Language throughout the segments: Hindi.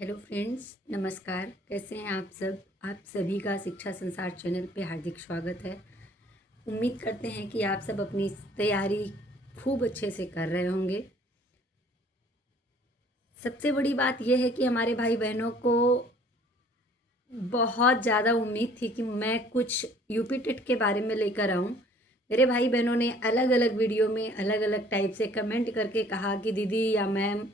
हेलो फ्रेंड्स, नमस्कार। कैसे हैं आप सब? आप सभी का शिक्षा संसार चैनल पे हार्दिक स्वागत है। उम्मीद करते हैं कि आप सब अपनी तैयारी खूब अच्छे से कर रहे होंगे। सबसे बड़ी बात यह है कि हमारे भाई बहनों को बहुत ज़्यादा उम्मीद थी कि मैं कुछ यूपी टेट के बारे में लेकर आऊँ। मेरे भाई बहनों ने अलग अलग वीडियो में अलग अलग टाइप से कमेंट करके कहा कि दीदी या मैम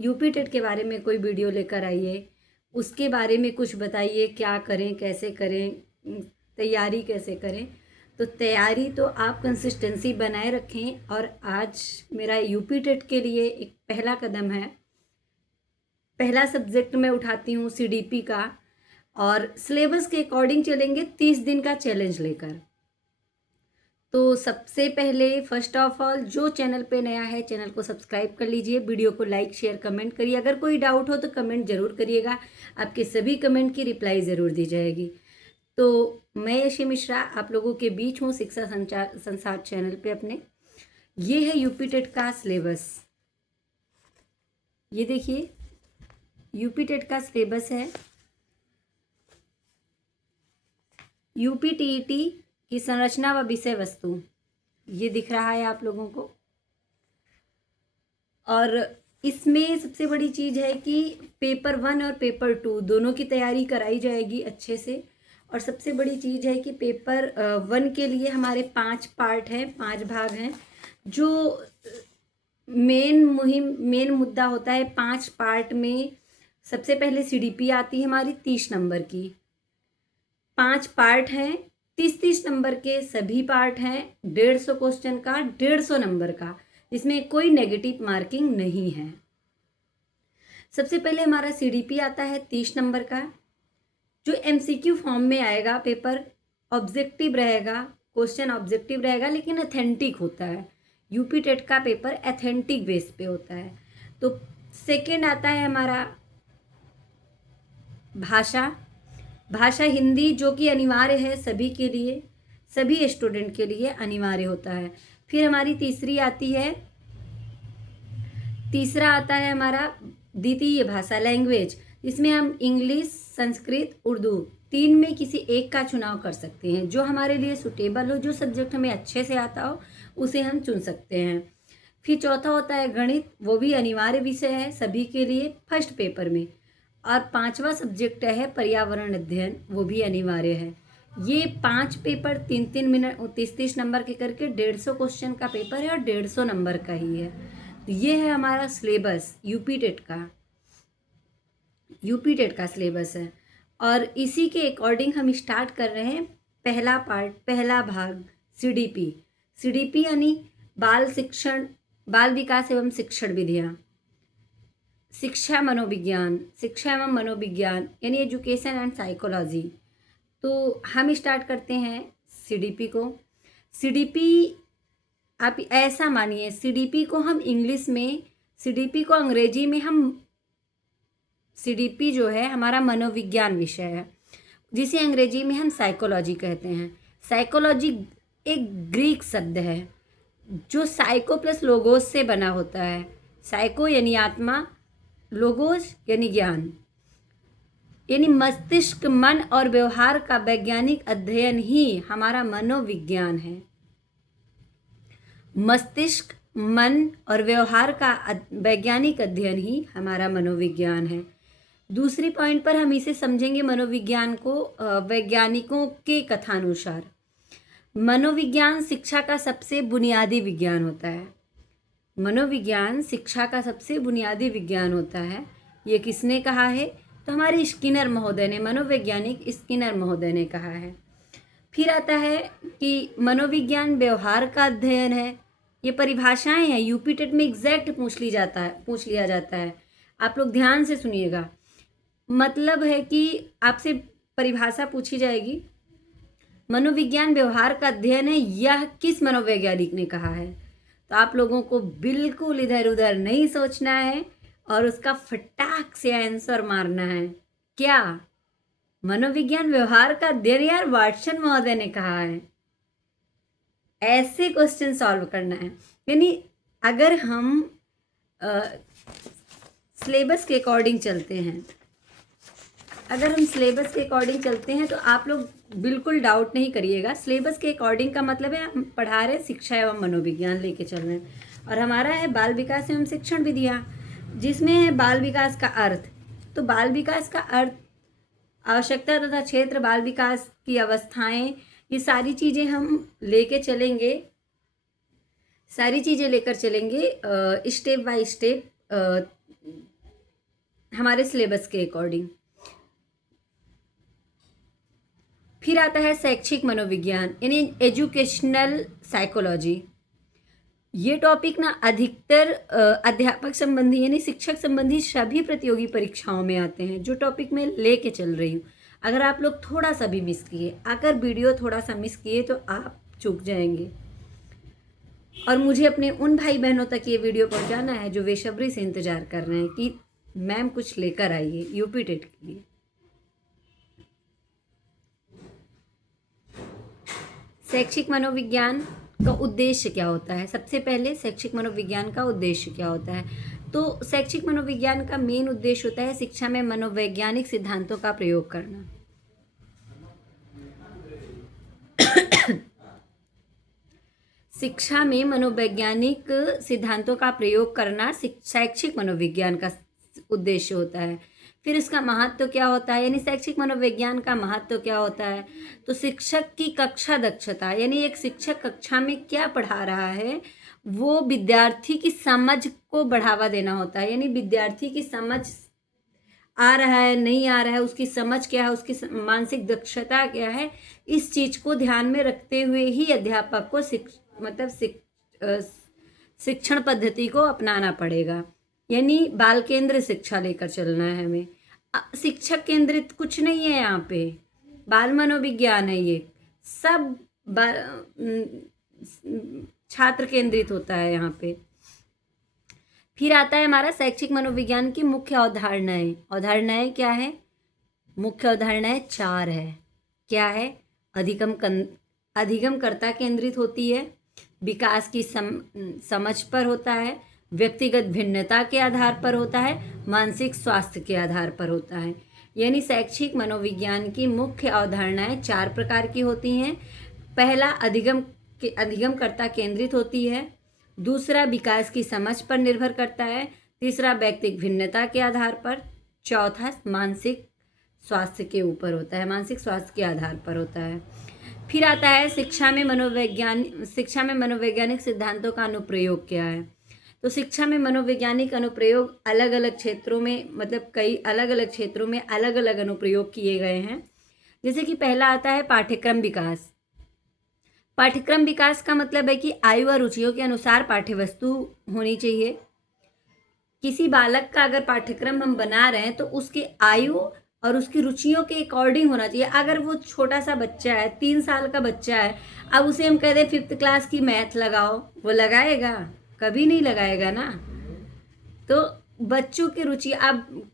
यूपी टेट के बारे में कोई वीडियो लेकर आइए, उसके बारे में कुछ बताइए, क्या करें, कैसे करें, तैयारी कैसे करें। तो तैयारी तो आप कंसिस्टेंसी बनाए रखें। और आज मेरा यूपी टेट के लिए एक पहला कदम है। पहला सब्जेक्ट मैं उठाती हूँ सीडीपी का, और सिलेबस के अकॉर्डिंग चलेंगे 30 दिन का चैलेंज लेकर। तो सबसे पहले फर्स्ट ऑफ ऑल, जो चैनल पे नया है चैनल को सब्सक्राइब कर लीजिए, वीडियो को लाइक शेयर कमेंट करिए। अगर कोई डाउट हो तो कमेंट ज़रूर करिएगा, आपके सभी कमेंट की रिप्लाई ज़रूर दी जाएगी। तो मैं यशी मिश्रा आप लोगों के बीच हूँ शिक्षा संसार चैनल पे अपने। ये है यूपी टेट का सिलेबस। ये देखिए, यूपी टेट का सिलेबस है। यूपी टीईटी की संरचना व विषय वस्तु ये दिख रहा है आप लोगों को। और इसमें सबसे बड़ी चीज़ है कि पेपर 1 और पेपर 2 दोनों की तैयारी कराई जाएगी अच्छे से। और सबसे बड़ी चीज़ है कि पेपर 1 के लिए हमारे 5 पार्ट हैं, 5 भाग हैं। जो मेन मुद्दा होता है 5 पार्ट में, सबसे पहले सीडीपी आती है हमारी 30 नंबर की। 5 पार्ट हैं, 30-30 नंबर के सभी पार्ट हैं। 150 क्वेश्चन का, 150 नंबर का, जिसमें कोई नेगेटिव मार्किंग नहीं है। सबसे पहले हमारा सीडीपी आता है 30 नंबर का, जो एमसीक्यू फॉर्म में आएगा। पेपर ऑब्जेक्टिव रहेगा, क्वेश्चन ऑब्जेक्टिव रहेगा, लेकिन अथेंटिक होता है। यूपी टेट का पेपर अथेंटिक बेस पे होता है। तो सेकेंड आता है हमारा भाषा। भाषा हिंदी, जो कि अनिवार्य है सभी के लिए, सभी स्टूडेंट के लिए अनिवार्य होता है। फिर हमारी तीसरा आता है हमारा द्वितीय भाषा, लैंग्वेज, जिसमें हम इंग्लिश, संस्कृत, उर्दू 3 में किसी एक का चुनाव कर सकते हैं। जो हमारे लिए सुटेबल हो, जो सब्जेक्ट हमें अच्छे से आता हो, उसे हम चुन सकते हैं। फिर चौथा होता है गणित, वो भी अनिवार्य विषय है सभी के लिए फर्स्ट पेपर में। और 5वां सब्जेक्ट है पर्यावरण अध्ययन, वो भी अनिवार्य है। ये 5 पेपर 3-3 मिनट 30-30 नंबर के करके 150 क्वेश्चन का पेपर है और 150 नंबर का ही है। तो ये है हमारा सिलेबस, यूपी टेट का सिलेबस है। और इसी के अकॉर्डिंग हम स्टार्ट कर रहे हैं पहला पार्ट, पहला भाग सीडीपी यानी बाल विकास एवं शिक्षण विधियाँ, शिक्षा एवं मनोविज्ञान यानी एजुकेशन एंड साइकोलॉजी। तो हम स्टार्ट करते हैं सीडीपी को। सीडीपी आप ऐसा मानिए, सीडीपी को हम इंग्लिश में, सीडीपी को अंग्रेजी में हम, सीडीपी जो है हमारा मनोविज्ञान विषय है, जिसे अंग्रेजी में हम साइकोलॉजी कहते हैं। साइकोलॉजी एक ग्रीक शब्द है जो साइको प्लस लोगोस से बना होता है। साइको यानी आत्मा, लोगोस यानी ज्ञान, यानी मस्तिष्क, मन और व्यवहार का वैज्ञानिक अध्ययन ही हमारा मनोविज्ञान है। मस्तिष्क, मन और व्यवहार का वैज्ञानिक अध्ययन ही हमारा मनोविज्ञान है। दूसरी पॉइंट पर हम इसे समझेंगे मनोविज्ञान को वैज्ञानिकों के कथानुसार। मनोविज्ञान शिक्षा का सबसे बुनियादी विज्ञान होता है। मनोविज्ञान शिक्षा का सबसे बुनियादी विज्ञान होता है। ये किसने कहा है? तो हमारे स्किनर महोदय ने, मनोवैज्ञानिक स्किनर महोदय ने कहा है। फिर आता है कि मनोविज्ञान व्यवहार का अध्ययन है। ये परिभाषाएं हैं, यूपी टेट में एग्जैक्ट पूछ लिया जाता है। आप लोग ध्यान से सुनिएगा। मतलब है कि आपसे परिभाषा पूछी जाएगी, मनोविज्ञान व्यवहार का अध्ययन है, यह किस मनोवैज्ञानिक ने कहा है। तो आप लोगों को बिल्कुल इधर उधर नहीं सोचना है और उसका फटाक से आंसर मारना है। क्या? मनोविज्ञान व्यवहार का अध्ययन यार वाटसन महोदय ने कहा है। ऐसे क्वेश्चन सॉल्व करना है। यानी अगर हम सिलेबस के अकॉर्डिंग चलते हैं, अगर हम सिलेबस के अकॉर्डिंग चलते हैं तो आप लोग बिल्कुल डाउट नहीं करिएगा। सिलेबस के अकॉर्डिंग का मतलब है हम पढ़ा रहे शिक्षा एवं मनोविज्ञान लेके चल रहे हैं, और हमारा है बाल विकास एवं शिक्षण विधियाँ, जिसमें है बाल विकास का अर्थ। तो बाल विकास का अर्थ, आवश्यकता तथा क्षेत्र, बाल विकास की अवस्थाएं, ये सारी चीज़ें हम लेके चलेंगे, सारी चीज़ें लेकर चलेंगे स्टेप बाय स्टेप हमारे सिलेबस के अकॉर्डिंग। फिर आता है शैक्षिक मनोविज्ञान यानी एजुकेशनल साइकोलॉजी। ये टॉपिक ना अधिकतर अध्यापक संबंधी यानी शिक्षक संबंधी सभी प्रतियोगी परीक्षाओं में आते हैं, जो टॉपिक मैं लेके चल रही हूँ। अगर आप लोग थोड़ा सा भी मिस किए, अगर वीडियो थोड़ा सा मिस किए तो आप चूक जाएंगे, और मुझे अपने उन भाई बहनों तक ये वीडियो पहुँचाना है जो बेसब्री से इंतज़ार कर रहे हैं कि मैम कुछ लेकर आइए यूपी टेट के लिए। शैक्षिक मनोविज्ञान का उद्देश्य क्या होता है? सबसे पहले शैक्षिक मनोविज्ञान का उद्देश्य क्या होता है? तो शैक्षिक मनोविज्ञान का मेन उद्देश्य होता है शिक्षा में मनोवैज्ञानिक सिद्धांतों का प्रयोग करना। शिक्षा में मनोवैज्ञानिक सिद्धांतों का प्रयोग करना शैक्षिक मनोविज्ञान का उद्देश्य होता है। फिर इसका महत्व क्या होता है, यानी शैक्षिक मनोविज्ञान का महत्व क्या होता है? तो शिक्षक की कक्षा दक्षता, यानी एक शिक्षक कक्षा में क्या पढ़ा रहा है वो विद्यार्थी की समझ को बढ़ावा देना होता है। यानी विद्यार्थी की समझ आ रहा है, नहीं आ रहा है, उसकी समझ क्या है, उसकी मानसिक दक्षता क्या है, इस चीज़ को ध्यान में रखते हुए ही अध्यापक को शिक्षण पद्धति को अपनाना पड़ेगा। यानी बाल केंद्र शिक्षा लेकर चलना है हमें। शिक्षक केंद्रित कुछ नहीं है यहाँ पे, बाल मनोविज्ञान है ये, सब छात्र केंद्रित होता है यहाँ पे। फिर आता है हमारा शैक्षिक मनोविज्ञान की मुख्य अवधारणाएं। अवधारणाएं क्या है? मुख्य अवधारणाएं 4 है। क्या है? अधिगमकर्ता केंद्रित होती है, विकास की समझ पर होता है, व्यक्तिगत भिन्नता के आधार पर होता है, मानसिक स्वास्थ्य के आधार पर होता है। यानी शैक्षिक मनोविज्ञान की मुख्य अवधारणाएं 4 प्रकार की होती हैं। पहला अधिगमकर्ता केंद्रित होती है, दूसरा विकास की समझ पर निर्भर करता है, तीसरा व्यक्तिगत भिन्नता के आधार पर, चौथा मानसिक स्वास्थ्य के ऊपर होता है, मानसिक स्वास्थ्य के आधार पर होता है। फिर आता है शिक्षा में मनोवैज्ञानिक सिद्धांतों का अनुप्रयोग क्या है? तो शिक्षा में मनोवैज्ञानिक अनुप्रयोग अलग अलग क्षेत्रों में, मतलब कई अलग अलग क्षेत्रों में अलग अलग अनुप्रयोग किए गए हैं। जैसे कि पहला आता है पाठ्यक्रम विकास। पाठ्यक्रम विकास का मतलब है कि आयु और रुचियों के अनुसार पाठ्यवस्तु होनी चाहिए। किसी बालक का अगर पाठ्यक्रम हम बना रहे हैं तो उसकी आयु और उसकी रुचियों के अकॉर्डिंग होना चाहिए। अगर वो छोटा सा बच्चा है, 3 साल का बच्चा है, अब उसे हम कह दें 5th क्लास की मैथ लगाओ, वो लगाएगा? कभी नहीं लगाएगा ना। तो बच्चों की रुचि, अब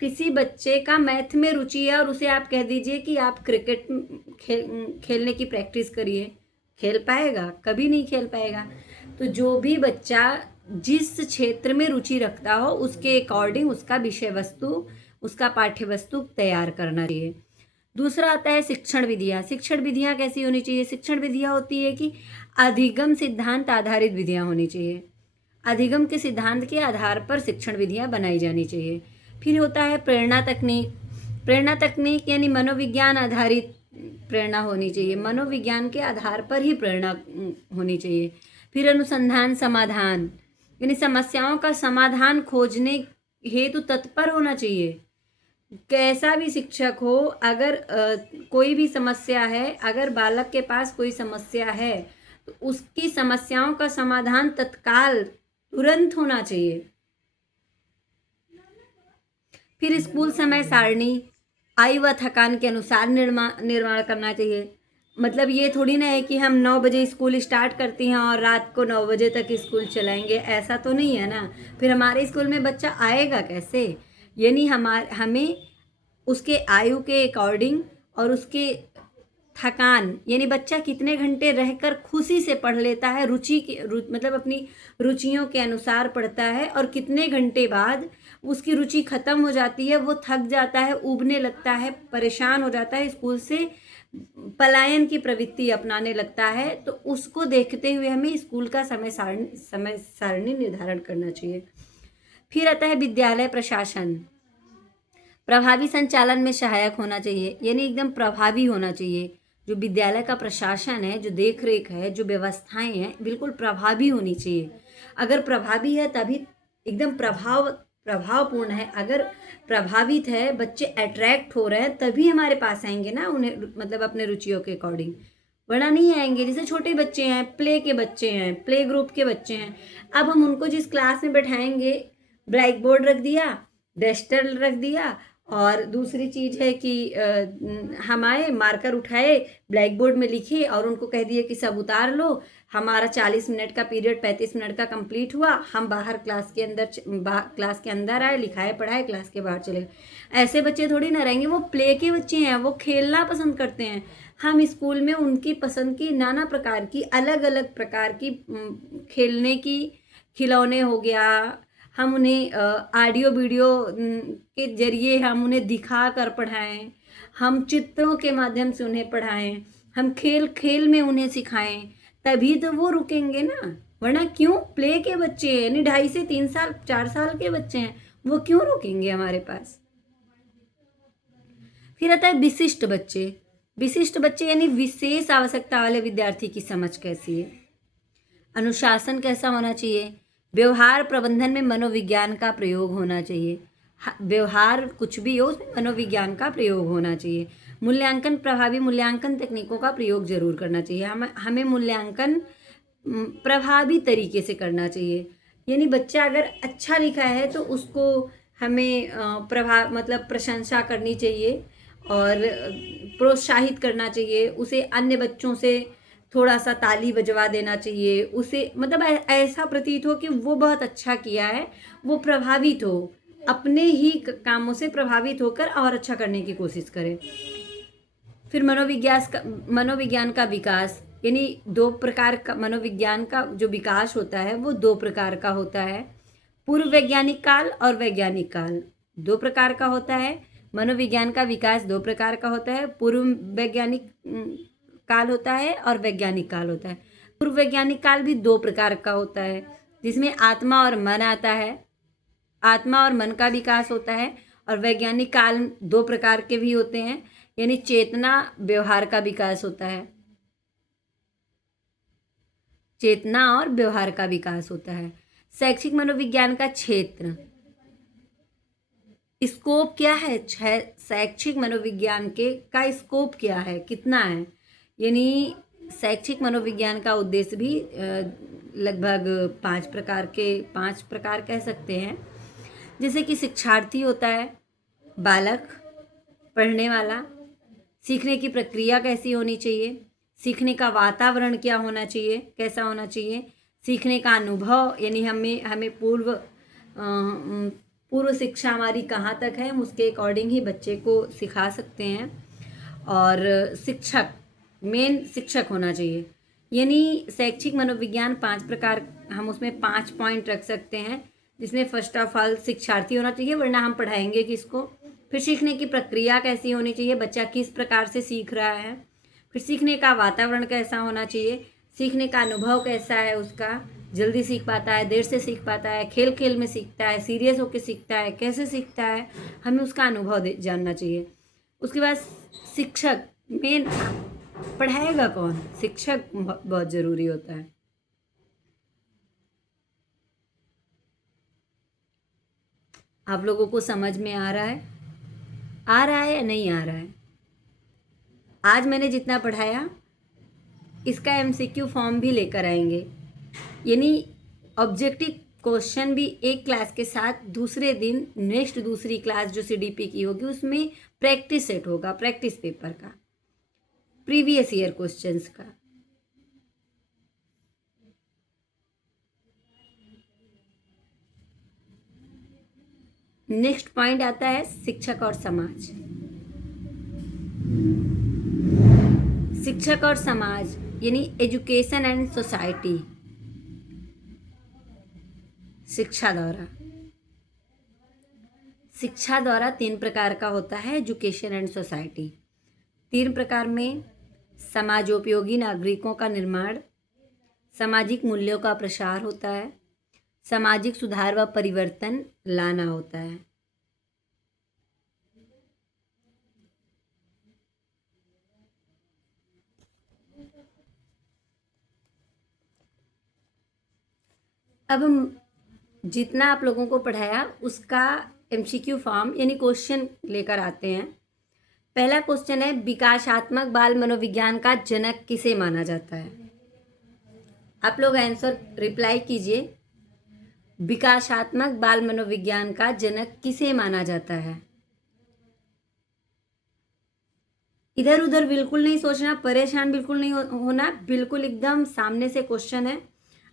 किसी बच्चे का मैथ में रुचि है और उसे आप कह दीजिए कि आप क्रिकेट खेलने की प्रैक्टिस करिए, खेल पाएगा? कभी नहीं खेल पाएगा। तो जो भी बच्चा जिस क्षेत्र में रुचि रखता हो उसके अकॉर्डिंग उसका विषय वस्तु, उसका पाठ्य वस्तु तैयार करना चाहिए। दूसरा आता है शिक्षण विधियाँ। शिक्षण विधियाँ कैसी होनी चाहिए? शिक्षण विधियाँ होती है कि अधिगम सिद्धांत आधारित विधियाँ होनी चाहिए। अधिगम के सिद्धांत के आधार पर शिक्षण विधियाँ बनाई जानी चाहिए। फिर होता है प्रेरणा तकनीक। प्रेरणा तकनीक यानी मनोविज्ञान आधारित प्रेरणा होनी चाहिए, मनोविज्ञान के आधार पर ही प्रेरणा होनी चाहिए। फिर अनुसंधान समाधान यानी समस्याओं का समाधान खोजने हेतु तत्पर होना चाहिए। कैसा भी शिक्षक हो, अगर कोई भी समस्या है, अगर बालक के पास कोई समस्या है तो उसकी समस्याओं का समाधान तत्काल तुरंत होना चाहिए। फिर स्कूल समय सारणी आयु व थकान के अनुसार निर्माण करना चाहिए। मतलब ये थोड़ी ना है कि हम 9 बजे स्कूल स्टार्ट करती हैं और रात को 9 बजे तक स्कूल चलाएंगे, ऐसा तो नहीं है ना। फिर हमारे स्कूल में बच्चा आएगा कैसे? यानी हमें उसके आयु के अकॉर्डिंग और उसके थकान, यानी बच्चा कितने घंटे रहकर खुशी से पढ़ लेता है, मतलब अपनी रुचियों के अनुसार पढ़ता है, और कितने घंटे बाद उसकी रुचि खत्म हो जाती है, वो थक जाता है, ऊबने लगता है, परेशान हो जाता है, स्कूल से पलायन की प्रवृत्ति अपनाने लगता है। तो उसको देखते हुए हमें स्कूल का समय सारणी निर्धारण करना चाहिए। फिर आता है विद्यालय प्रशासन। प्रभावी संचालन में सहायक होना चाहिए, यानी एकदम प्रभावी होना चाहिए। जो विद्यालय का प्रशासन है, जो देख रेख है, जो व्यवस्थाएं हैं, बिल्कुल प्रभावी होनी चाहिए। अगर प्रभावी है तभी एकदम प्रभावपूर्ण है। अगर प्रभावित है, बच्चे अट्रैक्ट हो रहे हैं, तभी हमारे पास आएंगे ना, उन्हें मतलब अपने रुचियों के अकॉर्डिंग, वरना नहीं आएंगे। जैसे छोटे बच्चे हैं, प्ले के बच्चे हैं, प्ले ग्रुप के बच्चे हैं, अब हम उनको जिस क्लास में बैठाएंगे, ब्लैक बोर्ड रख दिया, डस्टर रख दिया, और दूसरी चीज़ है कि हम आए, मार्कर उठाए, ब्लैक बोर्ड में लिखे और उनको कह दिए कि सब उतार लो, हमारा 40 मिनट का पीरियड 35 मिनट का कंप्लीट हुआ, हम बाहर क्लास के अंदर आए, लिखाए पढ़ाए, क्लास के बाहर चले गए। ऐसे बच्चे थोड़ी ना रहेंगे, वो प्ले के बच्चे हैं, वो खेलना पसंद करते हैं। हम स्कूल में उनकी पसंद की नाना प्रकार की अलग अलग प्रकार की खेलने की खिलौने हो गया, हम उन्हें ऑडियो वीडियो के जरिए हम उन्हें दिखा कर पढ़ाएं, हम चित्रों के माध्यम से उन्हें पढ़ाएं, हम खेल खेल में उन्हें सिखाएं, तभी तो वो रुकेंगे ना। वरना क्यों, प्ले के बच्चे हैं, यानी 2.5 से 3 साल 4 साल के बच्चे हैं, वो क्यों रुकेंगे हमारे पास। फिर आता है विशिष्ट बच्चे। विशिष्ट बच्चे यानी विशेष आवश्यकता वाले विद्यार्थी की समझ कैसी है, अनुशासन कैसा होना चाहिए, व्यवहार प्रबंधन में मनोविज्ञान का प्रयोग होना चाहिए। व्यवहार कुछ भी हो, उसमें मनोविज्ञान का प्रयोग होना चाहिए। मूल्यांकन, प्रभावी मूल्यांकन तकनीकों का प्रयोग जरूर करना चाहिए। हमें मूल्यांकन प्रभावी तरीके से करना चाहिए। यानी बच्चा अगर अच्छा लिखा है तो उसको हमें मतलब प्रशंसा करनी चाहिए और प्रोत्साहित करना चाहिए, उसे अन्य बच्चों से थोड़ा सा ताली बजवा देना चाहिए, उसे मतलब ऐसा प्रतीत हो कि वो बहुत अच्छा किया है, वो प्रभावित हो, अपने ही कामों से प्रभावित होकर और अच्छा करने की कोशिश करे। फिर मनोविज्ञान का विकास, यानी 2 प्रकार का मनोविज्ञान का जो विकास होता है वो 2 प्रकार का होता है। पूर्व वैज्ञानिक काल और वैज्ञानिक काल 2 प्रकार का होता है। मनोविज्ञान का विकास 2 प्रकार का होता है, पूर्व वैज्ञानिक काल होता है और वैज्ञानिक काल होता है। पूर्व वैज्ञानिक काल भी 2 प्रकार का होता है, जिसमें आत्मा और मन आता है, आत्मा और मन का विकास होता है। और वैज्ञानिक काल 2 प्रकार के भी होते हैं, यानी चेतना व्यवहार का विकास होता है, चेतना और व्यवहार का विकास होता है। शैक्षिक मनोविज्ञान का क्षेत्र, स्कोप क्या है, शैक्षिक मनोविज्ञान का स्कोप क्या है, कितना है। यानी शैक्षिक मनोविज्ञान का उद्देश्य भी लगभग 5 प्रकार कह सकते हैं। जैसे कि शिक्षार्थी होता है, बालक, पढ़ने वाला, सीखने की प्रक्रिया कैसी होनी चाहिए, सीखने का वातावरण क्या होना चाहिए, कैसा होना चाहिए, सीखने का अनुभव, यानी हमें पूर्व शिक्षा हमारी कहाँ तक है, हम उसके अकॉर्डिंग ही बच्चे को सिखा सकते हैं। और शिक्षक, मेन शिक्षक होना चाहिए। यानी शैक्षिक मनोविज्ञान 5 प्रकार, हम उसमें 5 पॉइंट रख सकते हैं, जिसमें फर्स्ट ऑफ ऑल शिक्षार्थी होना चाहिए, वरना हम पढ़ाएंगे किसको। फिर सीखने की प्रक्रिया कैसी होनी चाहिए, बच्चा किस प्रकार से सीख रहा है। फिर सीखने का वातावरण कैसा होना चाहिए, सीखने का अनुभव कैसा है उसका, जल्दी सीख पाता है, देर से सीख पाता है, खेल खेल में सीखता है, सीरियस होकर सीखता है, कैसे सीखता है, हमें उसका अनुभव जानना चाहिए। उसके बाद शिक्षक, मेन पढ़ाएगा कौन, शिक्षक बहुत ज़रूरी होता है। आप लोगों को समझ में आ रहा है या नहीं आ रहा है। आज मैंने जितना पढ़ाया इसका MCQ फॉर्म भी लेकर आएंगे, यानी ऑब्जेक्टिव क्वेश्चन भी एक क्लास के साथ दूसरे दिन दूसरी क्लास जो CDP की होगी उसमें प्रैक्टिस सेट होगा, प्रैक्टिस पेपर का, प्रीवियस ईयर क्वेश्चंस का। नेक्स्ट पॉइंट आता है शिक्षक और समाज। शिक्षक और समाज यानी एजुकेशन एंड सोसाइटी। शिक्षा दौरा, शिक्षा दौरा 3 प्रकार का होता है, एजुकेशन एंड सोसाइटी। 3 प्रकार में समाजोपयोगी नागरिकों का निर्माण, सामाजिक मूल्यों का प्रसार होता है, सामाजिक सुधार व परिवर्तन लाना होता है। अब हम जितना आप लोगों को पढ़ाया उसका एमसीक्यू फॉर्म यानी क्वेश्चन लेकर आते हैं। पहला क्वेश्चन है, विकासात्मक बाल मनोविज्ञान का जनक किसे माना जाता है? आप लोग आंसर रिप्लाई कीजिए। विकासात्मक बाल मनोविज्ञान का जनक किसे माना जाता है? इधर उधर बिल्कुल नहीं सोचना, परेशान बिल्कुल नहीं होना, बिल्कुल एकदम सामने से क्वेश्चन है,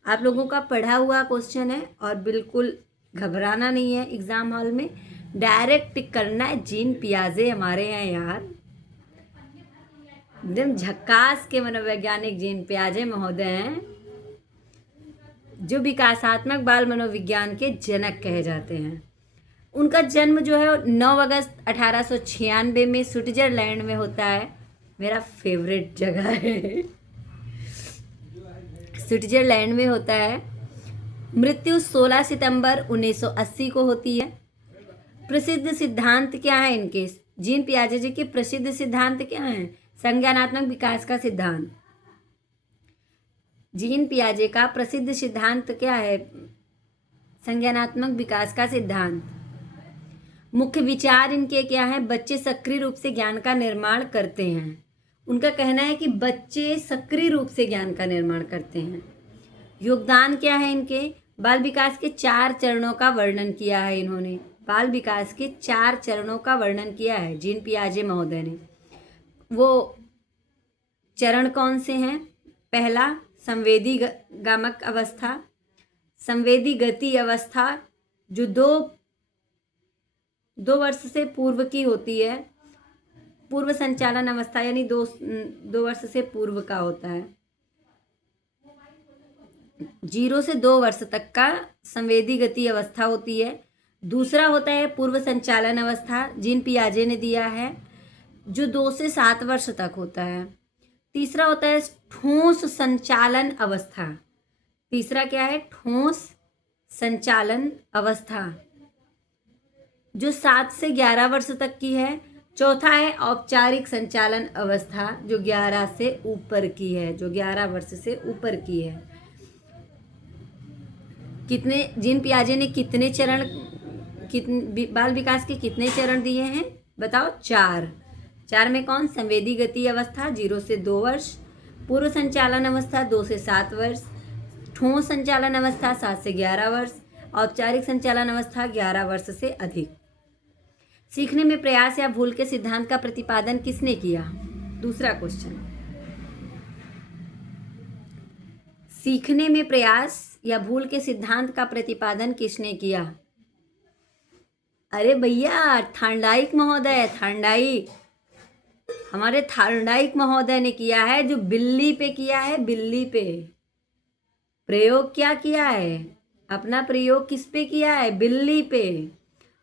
आप लोगों का पढ़ा हुआ क्वेश्चन है और बिल्कुल घबराना नहीं है। एग्जाम हॉल में डायरेक्ट टिक करना है। जीन पियाजे हमारे हैं यार, एकदम झक्कास के मनोवैज्ञानिक जीन पियाजे महोदय हैं, जो विकासात्मक बाल मनोविज्ञान के जनक कहे जाते हैं। उनका जन्म जो है 9 अगस्त 1896 में स्विट्जरलैंड में होता है। मेरा फेवरेट जगह है, स्विट्जरलैंड में होता है। मृत्यु 16 सितंबर 1980 को होती है। प्रसिद्ध सिद्धांत क्या है इनके? जीन पियाजे जी के प्रसिद्ध सिद्धांत क्या हैं? संज्ञानात्मक विकास का सिद्धांत। जीन पियाजे का प्रसिद्ध सिद्धांत क्या है? संज्ञानात्मक विकास का सिद्धांत। मुख्य विचार इनके क्या है? बच्चे सक्रिय रूप से ज्ञान का निर्माण करते हैं। उनका कहना है कि बच्चे सक्रिय रूप से ज्ञान का निर्माण करते हैं। योगदान क्या है इनके? बाल विकास के 4 चरणों का वर्णन किया है इन्होंने। बाल विकास के 4 चरणों का वर्णन किया है जीन पियाजे महोदय ने। वो चरण कौन से हैं? पहला, संवेदी गामक अवस्था, संवेदी गति अवस्था, जो दो वर्ष से पूर्व की होती है। पूर्व संचालन अवस्था यानी दो वर्ष से पूर्व का होता है। 0 से 2 वर्ष तक का संवेदी गति अवस्था होती है। दूसरा होता है पूर्व संचालन अवस्था, जीन पियाजे ने दिया है, जो 2 से 7 वर्ष तक होता है। तीसरा होता है ठोस संचालन अवस्था। तीसरा क्या है? ठोस संचालन अवस्था, जो 7 से 11 वर्ष तक की है। चौथा है औपचारिक संचालन अवस्था, जो 11 से ऊपर की है, जो 11 वर्ष से ऊपर की है। कितने जीन पियाजे ने कितने चरण, बाल विकास के कितने चरण दिए हैं बताओ? 4 में कौन? संवेदी गति अवस्था 0 से 2 वर्ष, पूर्व संचालन अवस्था 2 से 7 वर्ष, ठोस संचालन अवस्था 7 से 11 वर्ष, औपचारिक संचालन अवस्था 11 वर्ष से अधिक। सीखने में प्रयास या भूल के सिद्धांत का प्रतिपादन किसने किया? दूसरा क्वेश्चन, सीखने में प्रयास या भूल के सिद्धांत का प्रतिपादन किसने किया? अरे भैया, थार्नडाइक महोदय, थार्नडाइक, हमारे थार्नडाइक महोदय ने किया है, जो बिल्ली पे किया है। बिल्ली पे प्रयोग क्या किया है? अपना प्रयोग किस पे किया है? बिल्ली पे।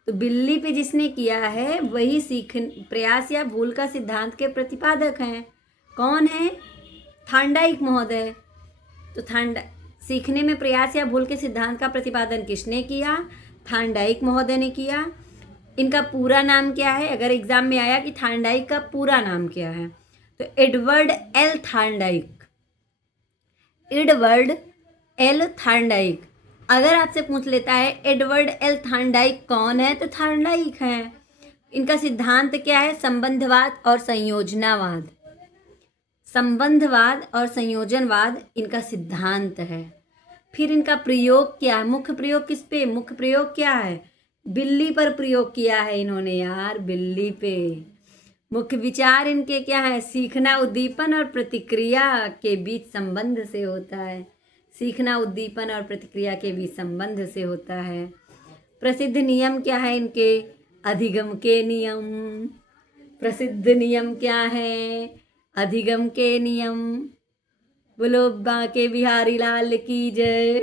तो बिल्ली पे जिसने किया है वही प्रयास या भूल का सिद्धांत के प्रतिपादक हैं। कौन है? थार्नडाइक महोदय। तो सीखने में प्रयास या भूल के सिद्धांत का प्रतिपादन किसने किया? थार्नडाइक महोदय ने किया। इनका पूरा नाम क्या है? अगर एग्जाम में आया कि थार्नडाइक का पूरा नाम क्या है, तो Edward L Thorndike. Edward L Thorndike. अगर आपसे पूछ लेता है एडवर्ड एल थार्नडाइक कौन है, तो थार्नडाइक हैं। इनका सिद्धांत क्या है? संबंधवाद और संयोजनावाद। संबंधवाद और संयोजनवाद इनका सिद्धांत है। फिर इनका प्रयोग क्या है? मुख्य प्रयोग किस पे? मुख्य प्रयोग क्या है? बिल्ली पर प्रयोग किया है इन्होंने यार, बिल्ली पे। मुख्य विचार इनके क्या है? सीखना उद्दीपन और प्रतिक्रिया के बीच संबंध से होता है। सीखना उद्दीपन और प्रतिक्रिया के बीच संबंध से होता है। प्रसिद्ध नियम क्या है इनके? अधिगम के नियम। प्रसिद्ध नियम क्या है? अधिगम के नियम। बोलो बांके बिहारी लाल की जय।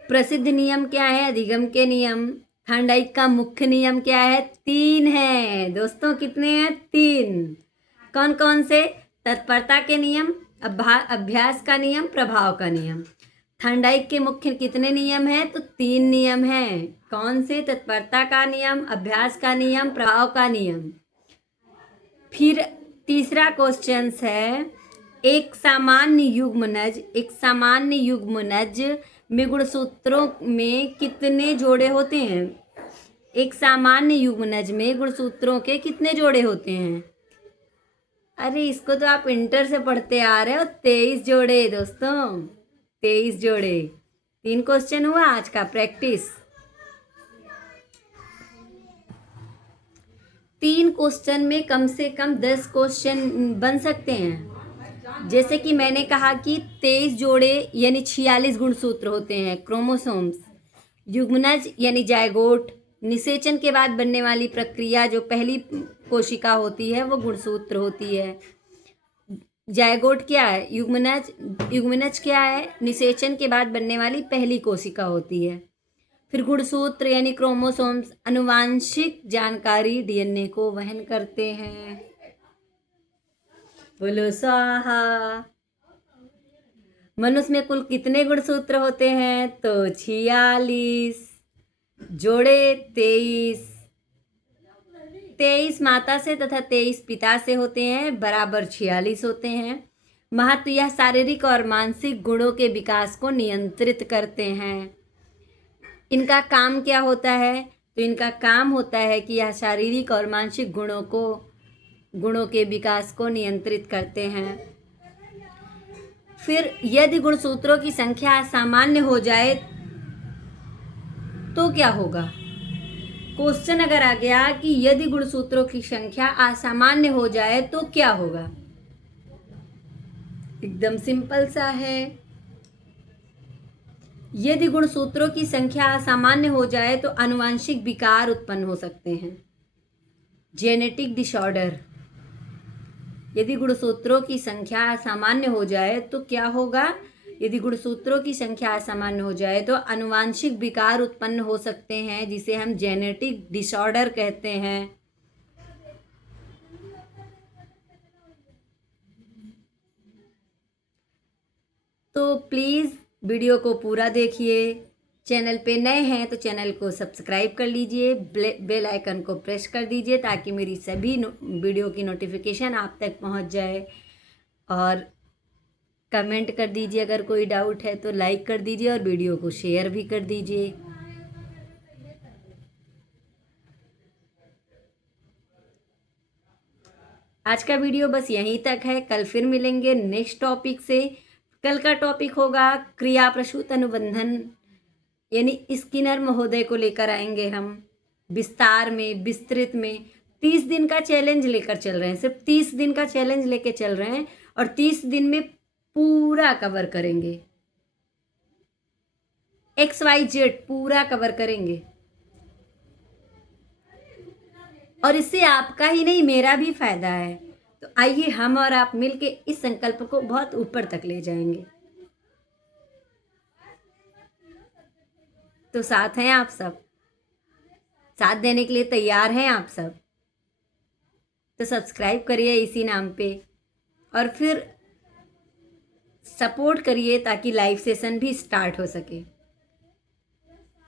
प्रसिद्ध नियम क्या है? अधिगम के नियम। थांडाइक का मुख्य नियम क्या है? 3 है दोस्तों। कितने हैं? 3। कौन कौन से? तत्परता के नियम, अभ्यास का नियम, प्रभाव का नियम। थांडाइक के मुख्य कितने नियम हैं? तो 3 नियम हैं। कौन से? तत्परता का नियम, अभ्यास का नियम, प्रभाव का नियम। फिर तीसरा क्वेश्चन है, एक सामान्य युग्मनज में गुणसूत्रों में कितने जोड़े होते हैं? एक सामान्य युग्मनज में गुणसूत्रों के कितने जोड़े होते हैं? अरे इसको तो आप इंटर से पढ़ते आ रहे हो। 23 जोड़े दोस्तों, 23 जोड़े। 3 क्वेश्चन हुआ आज का प्रैक्टिस। 3 क्वेश्चन में कम से कम 10 क्वेश्चन बन सकते हैं। जैसे कि मैंने कहा कि 23 जोड़े यानी 46 गुणसूत्र होते हैं क्रोमोसोम्स। युग्मनज यानी जायगोट, निषेचन के बाद बनने वाली प्रक्रिया जो पहली कोशिका होती है वो गुणसूत्र होती है। जायगोट क्या है? युग्मनज क्या है? निषेचन के बाद बनने वाली पहली कोशिका होती है। फिर गुणसूत्र यानी क्रोमोसोम्स आनुवांशिक जानकारी डीएनए को वहन करते हैं। बोलो स्वाहा। मनुष्य में कुल कितने गुणसूत्र होते हैं? तो 46, जोड़े 23। 23 माता से तथा 23 पिता से होते हैं, बराबर 46 होते हैं। महत्व, यह शारीरिक और मानसिक गुणों के विकास को नियंत्रित करते हैं। इनका काम क्या होता है? तो इनका काम होता है कि यह शारीरिक और मानसिक गुणों के विकास को नियंत्रित करते हैं। फिर यदि गुणसूत्रों की संख्या असामान्य हो जाए तो क्या होगा? क्वेश्चन अगर आ गया कि यदि गुणसूत्रों की संख्या असामान्य हो जाए तो क्या होगा? एकदम सिंपल सा है। यदि गुणसूत्रों की संख्या असामान्य हो जाए तो आनुवंशिक विकार उत्पन्न हो सकते हैं, जेनेटिक डिसऑर्डर। यदि गुणसूत्रों की संख्या असामान्य हो जाए तो क्या होगा? यदि गुणसूत्रों की संख्या असामान्य हो जाए तो आनुवंशिक विकार उत्पन्न हो सकते हैं, जिसे हम जेनेटिक डिसऑर्डर कहते हैं। तो प्लीज़ वीडियो को पूरा देखिए। चैनल पे नए हैं तो चैनल को सब्सक्राइब कर लीजिए, बेल आइकन को प्रेस कर दीजिए ताकि मेरी सभी वीडियो की नोटिफिकेशन आप तक पहुंच जाए। और कमेंट कर दीजिए, अगर कोई डाउट है तो लाइक कर दीजिए और वीडियो को शेयर भी कर दीजिए। आज का वीडियो बस यहीं तक है। कल फिर मिलेंगे नेक्स्ट टॉपिक से। कल का टॉपिक होगा क्रिया प्रसूत अनुबंधन, यानी स्किनर महोदय को लेकर आएंगे हम विस्तार में, विस्तृत में। 30 दिन का चैलेंज लेकर चल रहे हैं, सिर्फ 30 दिन का चैलेंज लेके चल रहे हैं और 30 दिन में पूरा कवर करेंगे। XYZ पूरा कवर करेंगे और इससे आपका ही नहीं मेरा भी फायदा है। तो आइए हम और आप मिलके इस संकल्प को बहुत ऊपर तक ले जाएंगे। तो साथ हैं आप सब, साथ देने के लिए तैयार हैं आप सब। तो सब्सक्राइब करिए इसी नाम पे और फिर सपोर्ट करिए ताकि लाइव सेशन भी स्टार्ट हो सके।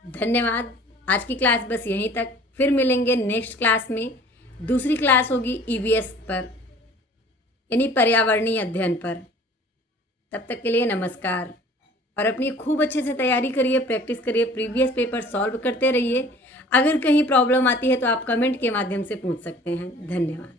धन्यवाद। आज की क्लास बस यहीं तक। फिर मिलेंगे नेक्स्ट क्लास में। दूसरी क्लास होगी EVS पर, यानी पर्यावरणीय अध्ययन पर। तब तक के लिए नमस्कार और अपनी खूब अच्छे से तैयारी करिए, प्रैक्टिस करिए, प्रीवियस पेपर सॉल्व करते रहिए। अगर कहीं प्रॉब्लम आती है तो आप कमेंट के माध्यम से पूछ सकते हैं। धन्यवाद।